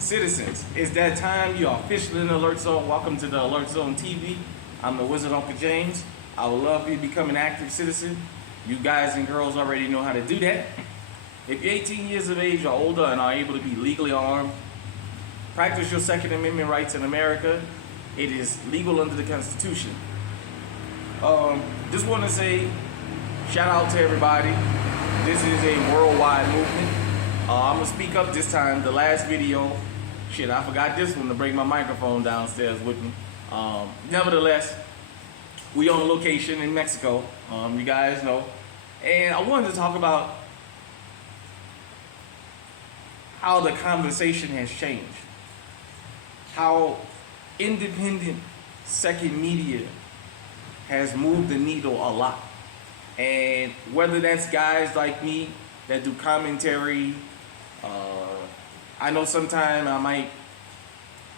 Citizens, it's that time. You are officially in the Alert Zone. Welcome to the Alert Zone TV. I'm the Wizard Uncle James. I would love for you to become an active citizen. You guys and girls already know how to do that. If you're 18 years of age or older and are able to be legally armed, practice your Second Amendment rights in America. It is legal under the Constitution. Just want to say, shout out to everybody. This is a worldwide movement. I'm going to speak up this time. The last video, I forgot this one to bring my microphone downstairs with me. Nevertheless, we on location in Mexico, you guys know. And I wanted to talk about how the conversation has changed. How independent second media has moved the needle a lot. And whether that's guys like me that do commentary, I know sometimes I might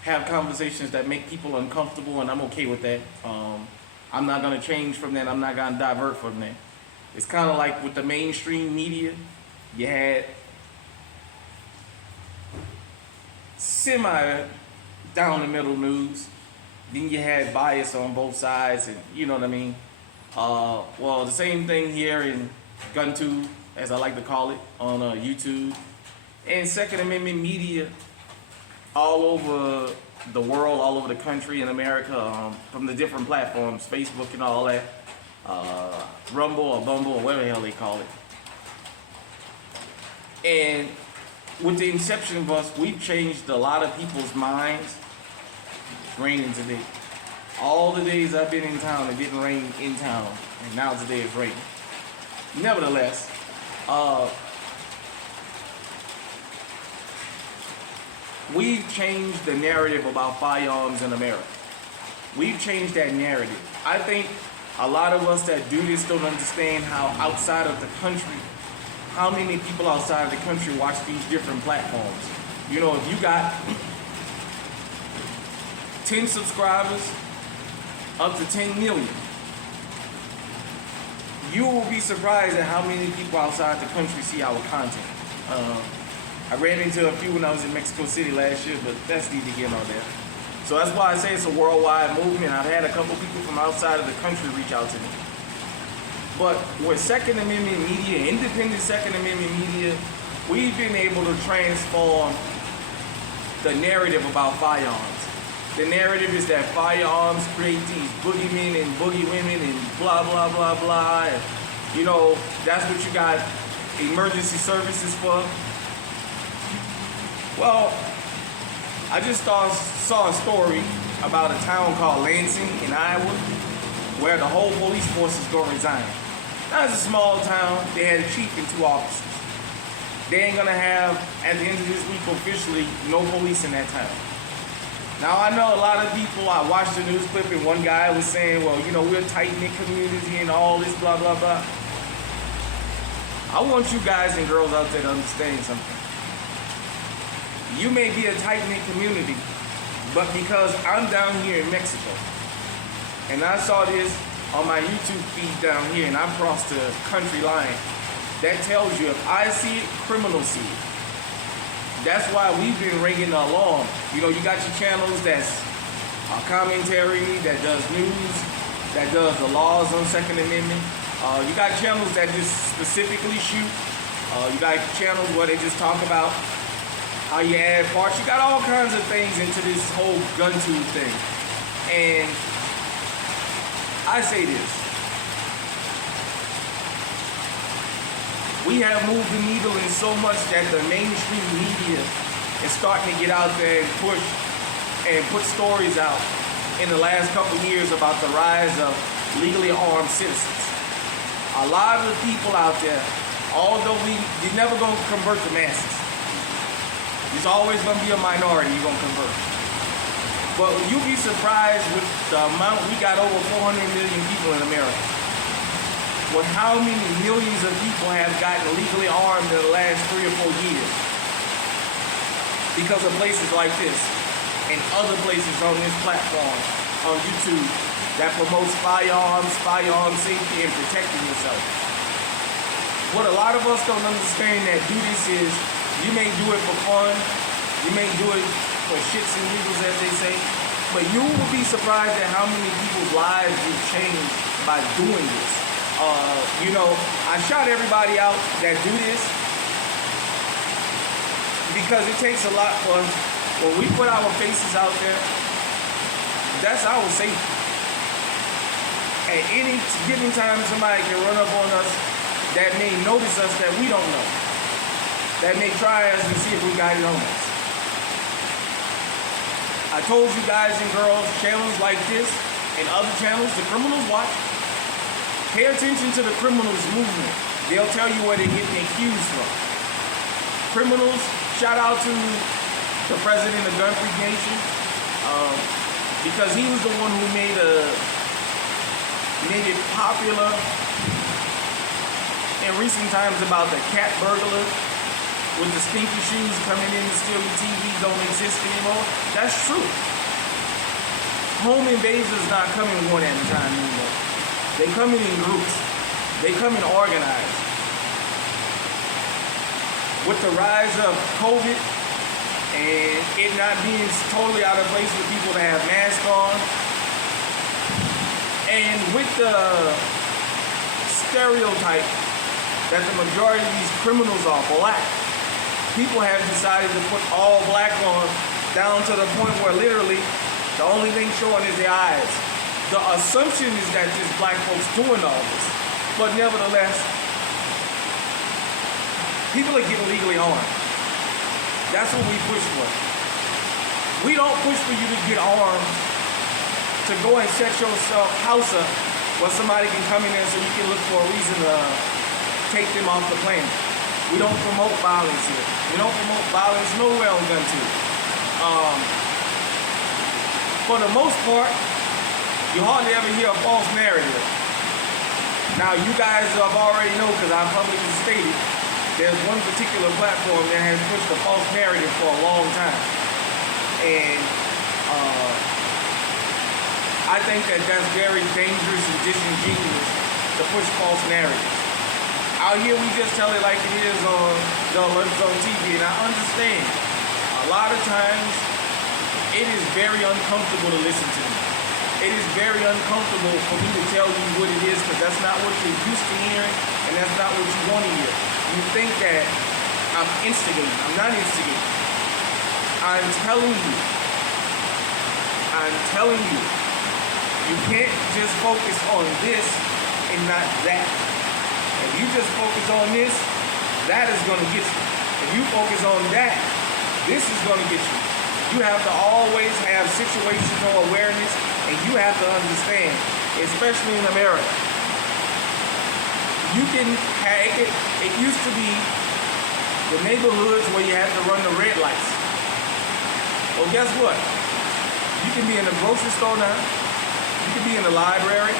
have conversations that make people uncomfortable, and I'm okay with that. I'm not gonna change from that. I'm not gonna divert from that. It's kind of like with the mainstream media, you had semi down the middle news, then you had bias on both sides, and you know what I mean. Well, the same thing here in GunTube, as I like to call it, on YouTube. And Second Amendment media all over the world, all over the country in America, from the different platforms, Facebook and all that, Rumble or Bumble or whatever the hell they call it. And with the inception of us, we've changed a lot of people's minds. It's raining today. All the days I've been in town, it didn't rain in town, and now today it's raining. Nevertheless, we've changed the narrative about firearms in America. We've changed that narrative. I think a lot of us that do this don't understand how outside of the country, how many people outside of the country watch these different platforms. You know, if you got 10 subscribers, up to 10 million, you will be surprised at how many people outside the country see our content. I ran into a few when I was in Mexico City last year, but that's neither here nor there. So that's why I say it's a worldwide movement. I've had a couple people from outside of the country reach out to me. But with Second Amendment media, independent Second Amendment media, we've been able to transform the narrative about firearms. The narrative is that firearms create these boogeymen and boogie women and blah, blah, blah, blah. And, you know, that's what you got emergency services for. Well, I just saw a story about a town called Lansing in Iowa where the whole police force is going to resign. Now, it's a small town. They had a chief and 2 officers. They ain't going to have, at the end of this week, officially, no police in that town. Now, I know a lot of people, I watched the news clip and one guy was saying, well, you know, we're a tight-knit community and all this blah, blah, blah. I want you guys and girls out there to understand something. You may be a tight-knit community, but because I'm down here in Mexico, and I saw this on my YouTube feed down here and I crossed the country line, that tells you if I see it, criminals see it. That's why we've been ringing the alarm. You know, you got your channels that's commentary, that does news, that does the laws on Second Amendment. You got channels that just specifically shoot. You got channels where they just talk about how you add parts. You got all kinds of things into this whole GunTube thing. And I say this. We have moved the needle in so much that the mainstream media is starting to get out there and push and put stories out in the last couple of years about the rise of legally armed citizens. A lot of the people out there, although you're never going to convert the masses. There's always going to be a minority you're going to convert. But you'll be surprised with the amount, we got over 400 million people in America. With how many millions of people have gotten legally armed in the last 3 or 4 years because of places like this and other places on this platform, on YouTube, that promotes firearms, firearm safety, and protecting yourself. What a lot of us don't understand that do this is, you may do it for fun, You may do it for shits and giggles, as they say, but you will be surprised at how many people's lives you've changed by doing this. I shout everybody out that do this because it takes a lot for us. When we put our faces out there, that's our safety. At any given time, somebody can run up on us that may notice us that we don't know. That may try us and see if we got it on us. I told you guys and girls, channels like this and other channels, the criminals watch. Pay attention to the criminals movement. They'll tell you where they're getting accused from. Criminals, shout out to the president of Gun Free Nation, because he was the one who made it popular in recent times about the cat burglar with the stinky shoes coming in to steal your TVs don't exist anymore. That's true. Home invaders not coming one at a time anymore. They come in groups. They come in organized. With the rise of COVID and it not being totally out of place for people to have masks on, and with the stereotype that the majority of these criminals are black, people have decided to put all black on down to the point where literally the only thing showing is their eyes. The assumption is that just black folks doing all this, but nevertheless, people are getting legally armed. That's what we push for. We don't push for you to get armed to go and set yourself house up where somebody can come in there so you can look for a reason to take them off the planet. We don't promote violence here. We don't promote violence nowhere on GunTube. For the most part, you hardly ever hear a false narrative. Now, you guys have already know, because I publicly stated, there's one particular platform that has pushed a false narrative for a long time. And I think that that's very dangerous and disingenuous to push false narratives. Out here, we just tell it like it is on the Alert Zone TV, and I understand. A lot of times, it is very uncomfortable to listen to me. It is very uncomfortable for me to tell you what it is, because that's not what you're used to hearing, and that's not what you want to hear. You think that I'm instigating. I'm not instigating. I'm telling you, you can't just focus on this and not that. If you just focus on this, that is going to get you. If you focus on that, this is going to get you. You have to always have situational awareness, and you have to understand, especially in America. You can have it used to be the neighborhoods where you had to run the red lights. Well, guess what? You can be in the grocery store now. You can be in the library.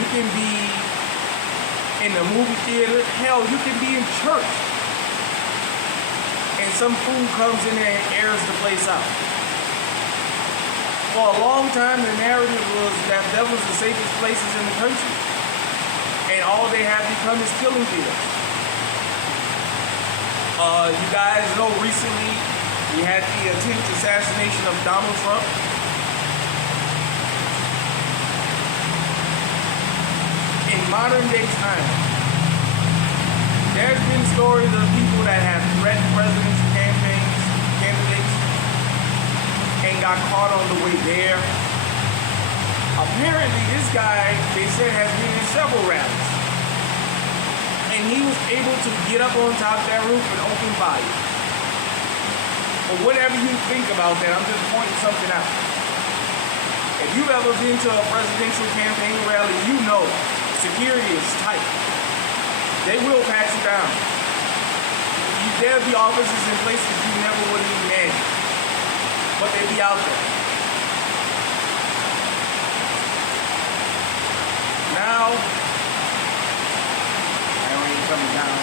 You can be in the movie theater. Hell, you can be in church. And some fool comes in there and airs the place out. For a long time, the narrative was that was the safest places in the country. And all they have become is killing fields. You guys know recently we had the attempted assassination of Donald Trump. In modern day time, there's been stories of people that have threatened presidents, candidates, and got caught on the way there. Apparently, this guy, they said, has been in several rallies. And he was able to get up on top of that roof and open fire. But whatever you think about that, I'm just pointing something out. If you've ever been to a presidential campaign rally, you know security is tight. They will pat you down. There'll be officers in places you never would have imagined. But they'll be out there. Now, I ain't coming down.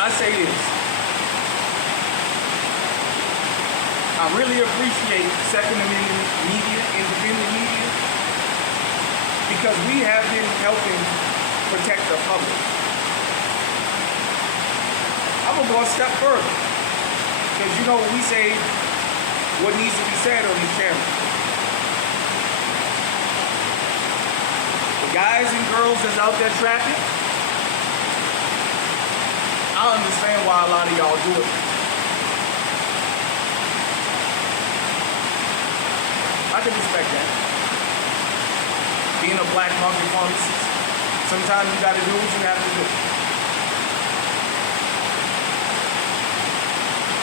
I say this. I really appreciate Second Amendment media, independent media, because we have been helping protect the public. I'm gonna go a step further. Because you know we say what needs to be said on this channel. The guys and girls that's out there trapping, I understand why a lot of y'all do it. I can respect that. Being a black market pharmacist, sometimes you gotta do what you have to do.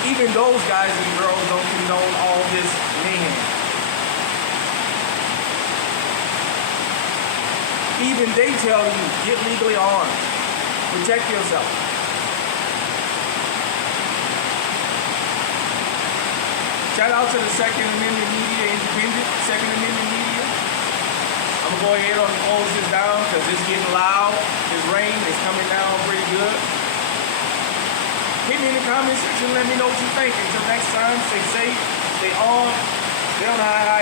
Even those guys and girls don't condone all this mayhem. Even they tell you, get legally armed. Protect yourself. Shout out to the Second Amendment media, independent Second Amendment media. I'm gonna go ahead and close this down because it's getting loud. This rain is coming down pretty good. Hit me in the comment section, let me know what you think. Until next time, stay safe, stay on, stay on high.